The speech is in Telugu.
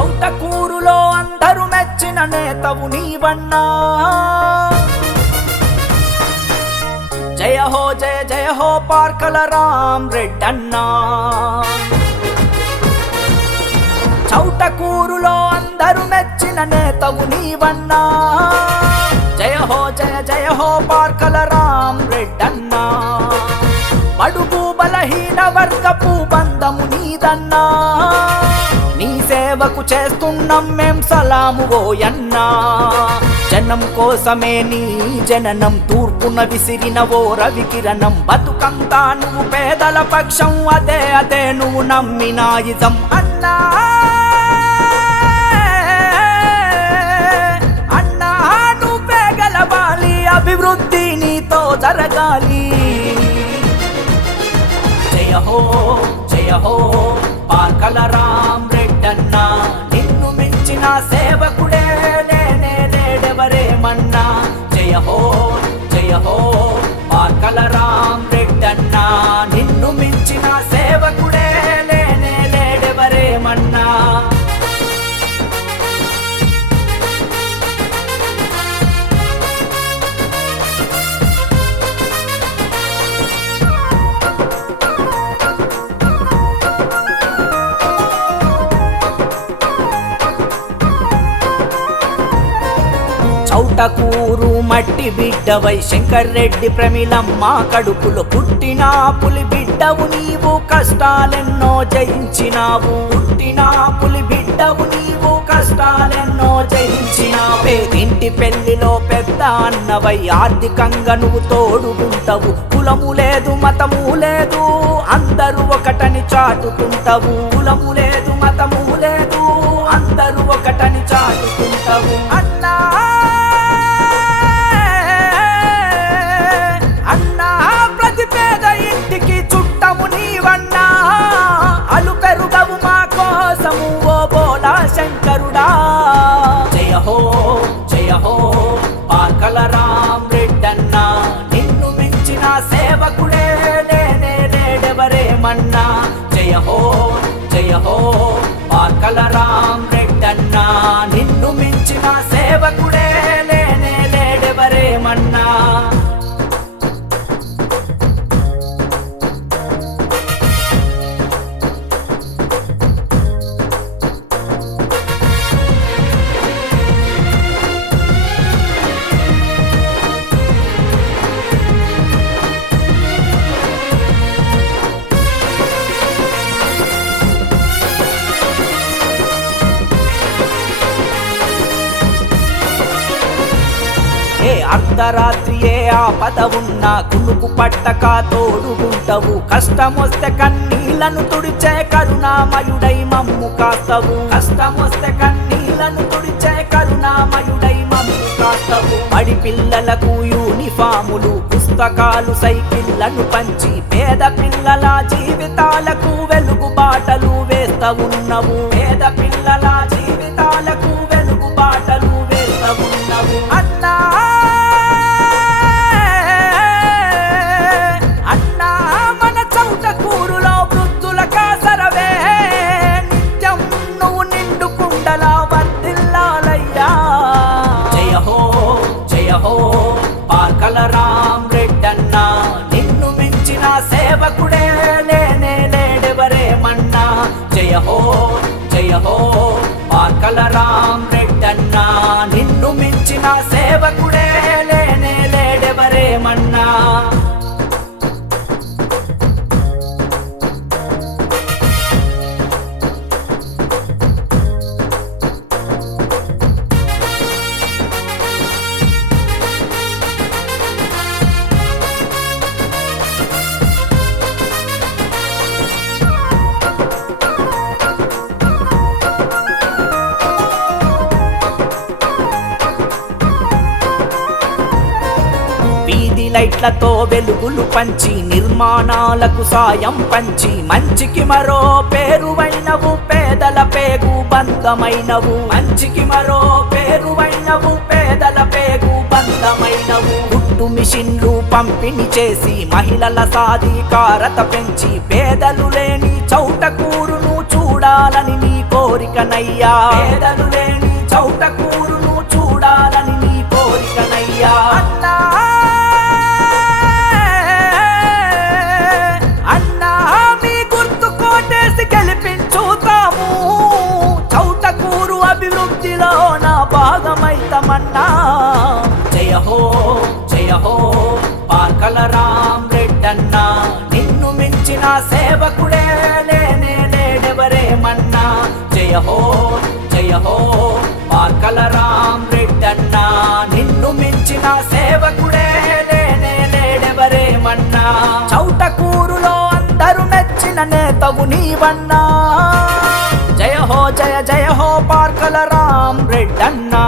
చౌటకూరులో అందరూ మెచ్చిన నేతవు నీవన్నా జయ హో జయ జయ హో పార్కల రామ్ రెడ్డన్నా చౌటకూరులో అందరూ మెచ్చిన నేతవు నీవన్నా జయ హో జయ జయ హో పార్కల రామ్ రెడ్డన్నా బడుగు బలహీన వర్గపు బంధము నీదన్నా నీ సేవకు చేస్తున్నాం మేం సలాము ఓయన్నా జనం కోసమే నీ జననం తూర్పున విసిరిన ఓ రవికిరణం బతుకంతా నువ్వు పేదల పక్షం అదే అదే నువ్వు నమ్మిన ఇజం అన్నా అన్నా నువ్వే గెలవాలి అభివృద్ధి నీతో జరగాలి జయ హో పార్కల రామ్ రెడ్డన్నా నిన్ను మించిన సేవకుడే లేనే లేడెవరేమన్నా జయ హో పార్కల రామ్ రెడ్డన్నా నిన్ను మించిన సేవకుడే లేనే లేడెవరేమన్నా చౌటకూరు మట్టి బిడ్డవై శంకర్ రెడ్డి ప్రమిలమ్మ కడుపులో పుట్టిన పులి బిడ్డవు నీవు కష్టాలెన్నో జయించినావు పుట్టిన పులి బిడ్డవు నీవు కష్టాలెన్నో జయించినావు పేదింటి పెళ్లిలో పెద్ద అన్నవై ఆర్థికంగా నువ్వు తోడుకుంటావు కులము లేదు మతము లేదు అందరూ ఒకటని చాటుకుంటావు కులము లేదు మతము లేదు అందరూ ఒకటని చాటుకుంటావు అన్నా ప్రతి పేద ఇంటికి చుట్టము నీవన్నా అలు పెరుగవు మా కోసము ఓ బోలా శంకరుడా జయ హో పార్కల రామ్ రెడ్డన్నా నిన్ను మించిన సేవకుడే లేనే లేడెవరేమన్నా జయ హో పార్కల రామ్ రెడ్డన్నా నిన్ను మించిన సేవకుడే లేనే లేడెవరేమన్నా అర్ధరాత్రి ఏ ఆపద ఉన్నా కునుకు పట్టక తోడుగుంటవు కష్టమొస్తే కన్నీళ్లను తుడిచే కరుణామయుడై మమ్ము కాస్తవు కష్టమొస్తే కన్నీళ్లను తుడిచే కరుణామయుడై మమ్ము కాస్తవు బడి పిల్లలకు యూనిఫాములు పుస్తకాలు సైకిళ్లను పంచి పేద పిల్లల జీవితాలకు వెలుగు బాటలు వేస్తవున్నవు పేద పిల్లల జీవితాలకు వెలుగు బాటలు వేస్తవున్నవు అన్నా చౌటకూరులో వృద్ధుల కాసరవే నిత్యం నువ్వు నిండుకుండలా వర్ధిల్లాలయ్యా జయ హో పార్కల రామ్ రెడ్డన్నా నిన్ను మించిన సేవకుడే లేనే లేడెవరేమన్నా జయ హో పార్కల రామ్ రెడ్డన్నా నిన్ను మించిన సేవకుడే లేనే లేడెవరేమన్నా లైట్లతో వెలుగులు పంచి నిర్మాణాలకు సాయం పంచి మంచికి మరో పేరువైనవు పేదల పేగు బంధమైనవు మంచికి మరో పేరువైనవు పేదల పేగు బంధమైనవు కుట్టు మిషన్లు పంపిణీ చేసి మహిళల సాధికారత పెంచి పేదలు లేని చౌటకూరును చూడాలని నీ కోరికనయ్యా. పేదలు లేని చౌటకూరును చూడాలని నీ కోరికనయ్యా. అన్నా అన్నా మీ గుర్తు కోటేసి గెలిపించుతాము. చౌటకూరు అభివృద్ధిలో నా భాగమైతమన్నా. జయ హో పార్కల రామ్ రెడ్డన్నా. నిన్ను మించిన సేవకుడే లేనే లేడెవరేమన్నా. జయ హో పార్కల రామ్ రెడ్డన్నా. నిన్ను మించిన సేవకుడే లేనే లేడెవరేమన్నా. చౌటకూరులో అందరూ మెచ్చిన నేతవు నీవన్నా. జయ హో పార్కల రామ్ రెడ్డన్నా.